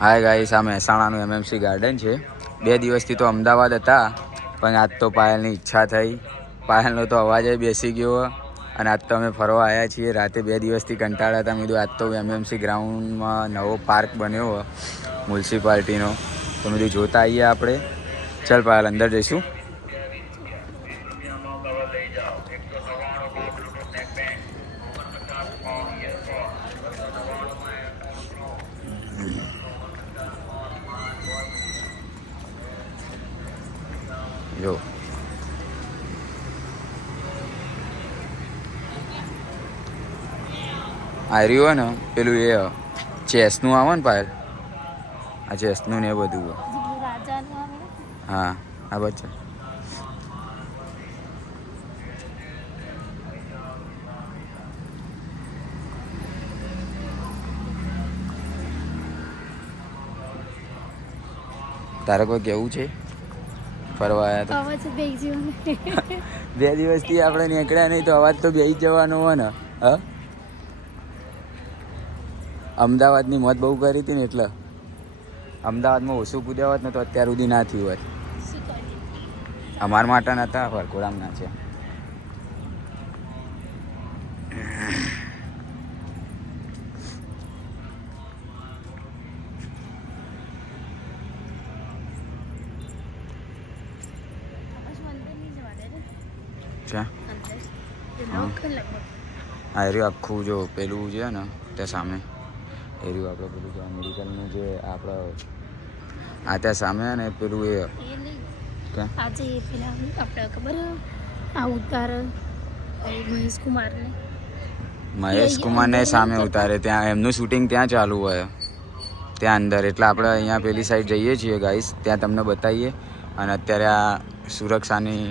Hi guys, આ મહેસાણાનું MMC garden છે. 2 દિવસથી તો અમદાવાદ હતા, પણ આજ તો પાયલની ઈચ્છા થઈ. પાયલનો તો અવાજ બેસી ગયો અને આજ તો અમે ફરવા આવ્યા છીએ. રાતે 2 દિવસથી કંટાળ્યા હતા. મેં કીધું આજ તો એમએમસી ગ્રાઉન્ડમાં નવો પાર્ક બન્યો મ્યુનિસિપાલિટીનો, તો મેં કીધું જોતા આવીએ આપણે. ચાલ પાયલ, અંદર જઈશું. જો આ રહ્યું હોય ને પેલું એ ચેસનું આવે ને પાયલ, આ ચેસનું ને એ બધું. હા, આ બચ્ચા તારે કોઈ કેવું છે? ફરવા આવ્યા તો 2 દિવસથી આપણે નીકળ્યા નહીં તો અવાજ તો બેસી જવાનો હોય ને. હા, અમદાવાદની મોત બહુ કરી હતી ને, એટલે અમદાવાદમાં ઓછું કૂદ્યા હોત ને તો અત્યાર સુધી ના થયું હોત. અમારા માટે નતા, વરઘોડામાં ના છે. હા, એ રહ્યું આખું જો પેલું છે ને ત્યાં સામે એ રહ્યું આપણે પેલું જે મેડિકલનું જે આપણે આ ત્યાં સામે ને પેલું એ આજે પેલા આપણે ખબર આ ઉતાર મહેશ કુમારને સામે ઉતારે, ત્યાં એમનું શૂટિંગ ત્યાં ચાલુ હોય ત્યાં અંદર. એટલે આપણે અહીંયા પેલી સાઈડ જઈએ છીએ ગાઈસ, ત્યાં તમને બતાવીએ. અને અત્યારે આ સુરક્ષાની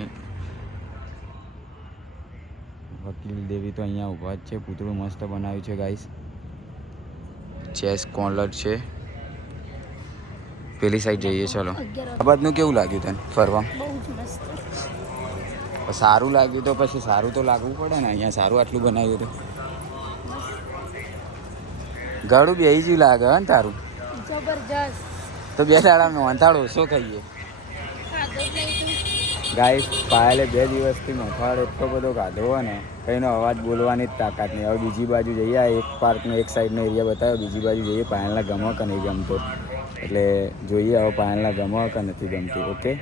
વકીલ દેવી તો અહીંયા ઊભા જ છે. પૂતળું મસ્ત બનાવ્યું છે ગાઈસ. ચેસ કોર્નર છે. પેલી સાઈડ જઈએ. ચલો, અમદાવાદનું કેવું લાગ્યું તને ફરવા? સારું લાગ્યું તો પછી સારું તો લાગવું પડે ને. અહીંયા સારું આટલું બનાવ્યું તો ગાડું બેસી જ લાગે ને તારું જબરજસ્ત. તો 2 દાડામાં મોંથાળ ઓછો ખાઈએ ગાઈસ. પાયલે 2 દિવસથી મોંથાળ એટલો બધો ખાધો હોય ને, કંઈનો અવાજ બોલવાની જ તાકાત નહીં. હવે બીજી બાજુ જઈએ. એક પાર્કનો એક સાઈડનો એરિયા બતાવ્યો, બીજી બાજુ જઈએ. પાયલના ગમો કે નહીં ગમતો, એટલે જોઈએ હવે પાયલના ગમો કે નથી ગમતી. ઓકે,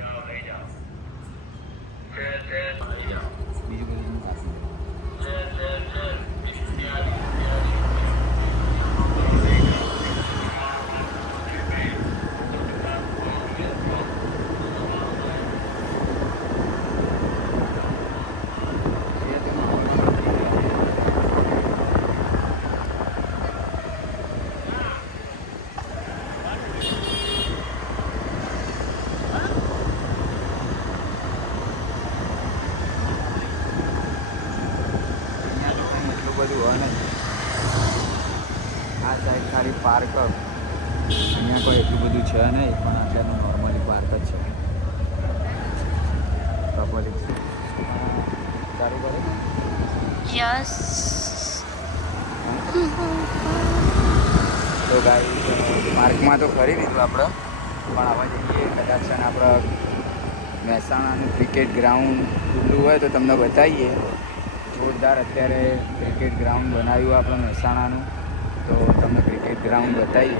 આ સાઈડ ખાલી પાર્ક, અહીંયા કોઈ એટલું બધું છે નહીં, પણ અત્યારનું નોર્મલી પાર્ક જ છે. પબ્લિક સારું કરે યસ. તો ગાઈસ, પાર્કમાં તો ફરી લીધું આપણે, પણ આવા જઈએ કદાચ છે ને આપણે મહેસાણાનું ક્રિકેટ ગ્રાઉન્ડ ખુલ્લું હોય તો તમને બતાવીએ. જોરદાર અત્યારે ક્રિકેટ ગ્રાઉન્ડ બનાવ્યું આપણે મહેસાણાનું, તો તમને ક્રિકેટ ગ્રાઉન્ડ બતાવીએ.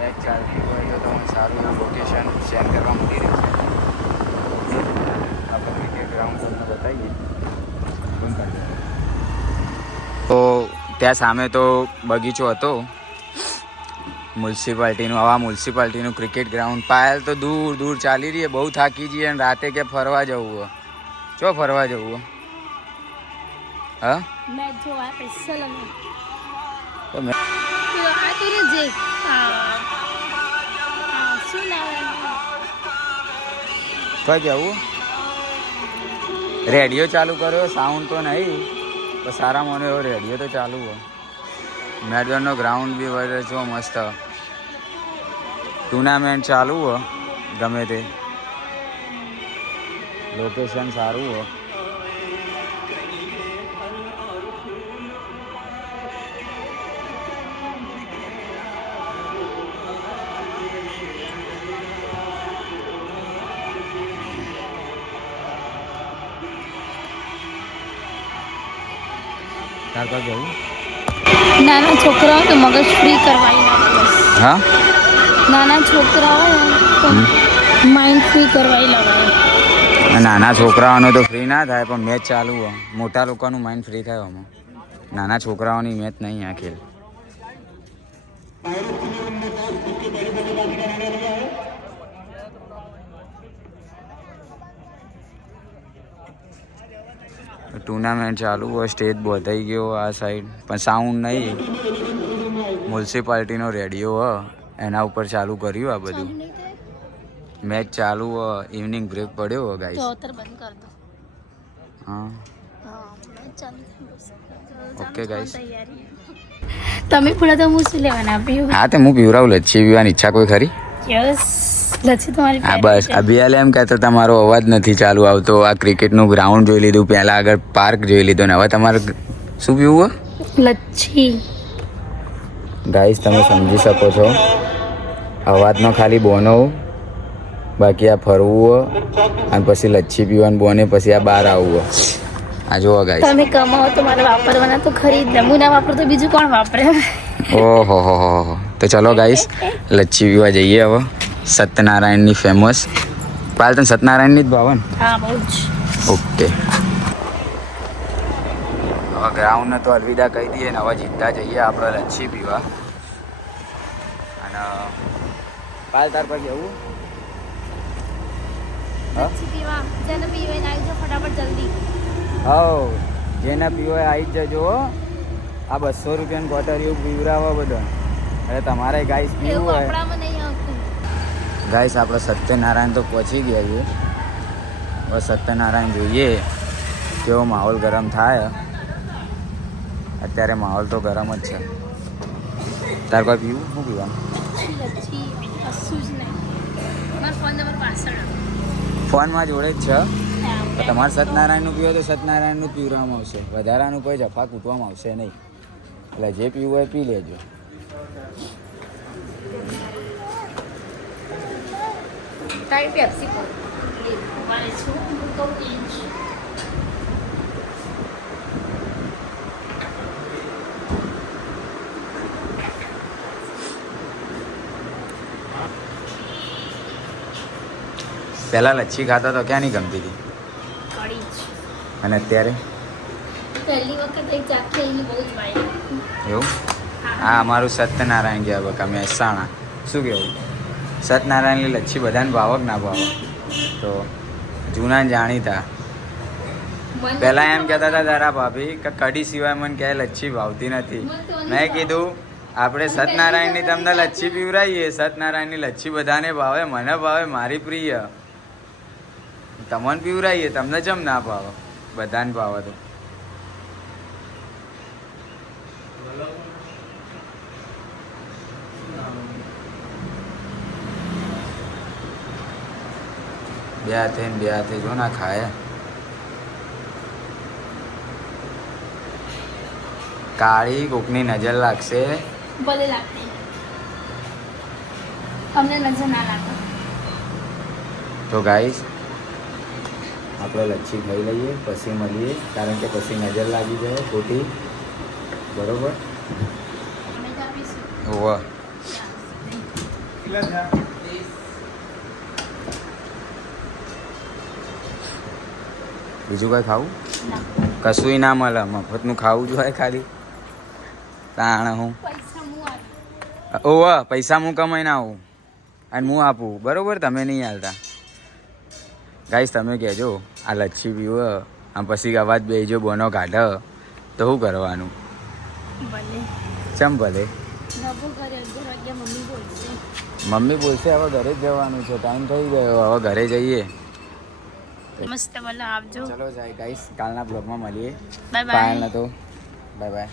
મેચ ચાલતી હોય તો તમને સારું એવું લોકેશન શેર કરવા મળી રહ્યું છે. આપણે ક્રિકેટ ગ્રાઉન્ડ તમને બતાવીએ. તો ત્યાં સામે તો બગીચો હતો મ્યુનિસિપાલિટીનું. આવા મ્યુનિસિપાલિટીનું ક્રિકેટ ગ્રાઉન્ડ. પાયલ તો દૂર દૂર ચાલી રહી, બહુ થાકી જઈએ. અને રાતે કે ફરવા જવું હોય, ચો ફરવા જવું હોય? હા, મેચ જોવા સ્પેશિયલ તો મેં આ તો જે શું લાવે કોઈ કેવું રેડિયો ચાલુ કર્યો, સાઉન્ડ તો નહીં, તો સારા મને એવો રેડિયો તો ચાલુ હોય. મેદાનનો ગ્રાઉન્ડ બી વધે છો મસ્ત. ટુર્નામેન્ટ ચાલુ હોય, ગમે તે લોકેશન સારું હોય. તાર પર જવું નાના છોકરાઓ તો મગજ ફ્રી કરવાય ના બસ. હા નાના છોકરા હોય ને તો માઇન્ડ ફ્રી કરવાય લવાય. નાના છોકરાઓનો તો ફ્રી ના થાય પણ મેચ ચાલુ હોય મોટા લોકોનું માઇન્ડ ફ્રી થાય આમાં નાના છોકરાઓની મેચ નહીં આ ખેલ ટુર્નામેન્ટ ચાલુ હોય સ્ટેજ બધાઈ ગયો આ સાઈડ પણ સાઉન્ડ નહીં મ્યુનિસિપાલિટીનો રેડિયો હ એના ઉપર ચાલુ કર્યું આ બધું મેચ ચાલુ હ ઇવનિંગ બ્રેક પડ્યો તો ગાઈસ અત્યારે બંધ કર દો. હા મેચ ચાલુ થઈ ઓકે ગાઈસ તમે પૂરા તો હું શું લેવાના આપ્યું? હા તે હું પીવરાવું લચ્છી પીવાની ઈચ્છા કોઈ ખરી યસ લચ્છી તમારી હા બસ અભિયાલે એમ કહેતો તમારો અવાજ નથી ચાલુ આવતો આ ક્રિકેટનું ગ્રાઉન્ડ જોઈ લીધું પહેલાં આગળ પાર્ક જોઈ લીધો ને હવે તમારે શું પીવું લચ્છી. ગાઈસ તમે સમજી શકો છો અવાજનો ખાલી બોનો બાકી આ ફરવું અને પછી લચ્છી પીવાનું બોને પછી આ બહાર આવવું આ જુઓ ગાઈસ તમે કમાઓ તો મારે વાપરવાના તો ખરી જ ને. હું ના વાપરું તો બીજું કોણ વાપરે? ઓહો હો હો તો ચલો ગાઈસ લચ્છી પીવા જઈએ હવે સત્યનારાયણની ફેમસ પાલ તને સત્યનારાયણની જ ભાવે ને હા બહુ જ. ઓકે હવે ગ્રાઉન્ડને તો અલવિદા કહી દઈએ ને હવે જીતતા જઈએ આપણે લચ્છી પીવા અને પાલ તાર પર જવું લચ્છી પીવા જેને પીવાય આવી જાઓ ફટાફટ જલ્દી. હા જેને પીવો આવી જ જજો હો. આ 200 રૂપિયાની બોટલ એવું પીવરાવો બધા એટલે તમારે ગાઈસ પીવું એવું હોય આપણામાં નહીં આવતું. ગાઈસ આપણે સત્યનારાયણ તો પહોંચી ગયા છીએ હવે સત્યનારાયણ જોઈએ કેવો માહોલ ગરમ થાય અત્યારે માહોલ તો ગરમ જ છે તાર કોઈ પીવું શું પીવાનું લચ્છી કશું જ નહીં. મારો ફોન નંબર પાછળ ફોનમાં જોડે જ છે તો તમારે સત્યનારાયણનું પીવો તો સત્યનારાયણનું પીવડાવવામાં આવશે વધારાનું કોઈ જફા કૂટવામાં આવશે નહીં એટલે જે પીવું હોય પી લેજો તારી પેપ્સી કોણ મારે છું હું કહું એ જ. પહેલાં લચ્છી ખાતા તો ક્યાં નહીં ગમતી હતી કડી જ. અને અત્યારે પહેલી વખત એ ચાખી એની બહુ જ વાય. એવું આ અમારું સત્યનારાયણ ગયા બકા મહેસાણા શું કહેવું સત્યનારાયણની લચ્છી બધાને ભાવક ના ભાવ તો જૂના જાણીતા પહેલાં એમ કહેતા હતા તારા ભાભી કે કઢી સિવાય મને ક્યાંય લચ્છી ભાવતી નથી મેં કીધું આપણે સત્યનારાયણની તમને લચ્છી પીવરાઈએ સત્યનારાયણની લચ્છી બધાને ભાવે મને ભાવે મારી પ્રિય તમને પીવરાઈએ તમને જમ ના ભાવે બધાને ભાવે તો બે હાથે જો ના ખાય કાળી કોકની નજર લાગશે ભલે લાગતી અમને નજર ના લાગે. તો ગાઈસ આપણે લચ્છી ખાઈ લઈએ પછી મળીએ કારણ કે પછી નજર લાગી જાય ખોટી બરોબર અમે જ આપીશું. ઓવા બીજું કઈ ખાવું ના કશું ના મળે મફતનું ખાવું જોઈએ ખાલી તાણ હું પૈસા હું આપું. ઓવા પૈસા હું કમાઈને આવું અને હું આપું બરોબર તમે નહીં હાલતા ગાઈસ તમે કહેજો આ લચ્છી પીવો આમ પછી અવાજ બેજો બોનો કાઢે તો શું કરવાનું ભલે ચમ ભલે નવો ઘરે 11 વાગ્યા મમ્મી બોલશે. મમ્મી બોલશે હવે ઘરે જ જવાનું છે ટાઈમ થઈ ગયો હવે ઘરે જઈએ મસ્ત ભલે આપજો. ચલો જાય ગાઈસ કાલના બ્લોગમાં મળીએ બાય બાય. પાયલ તો બાય બાય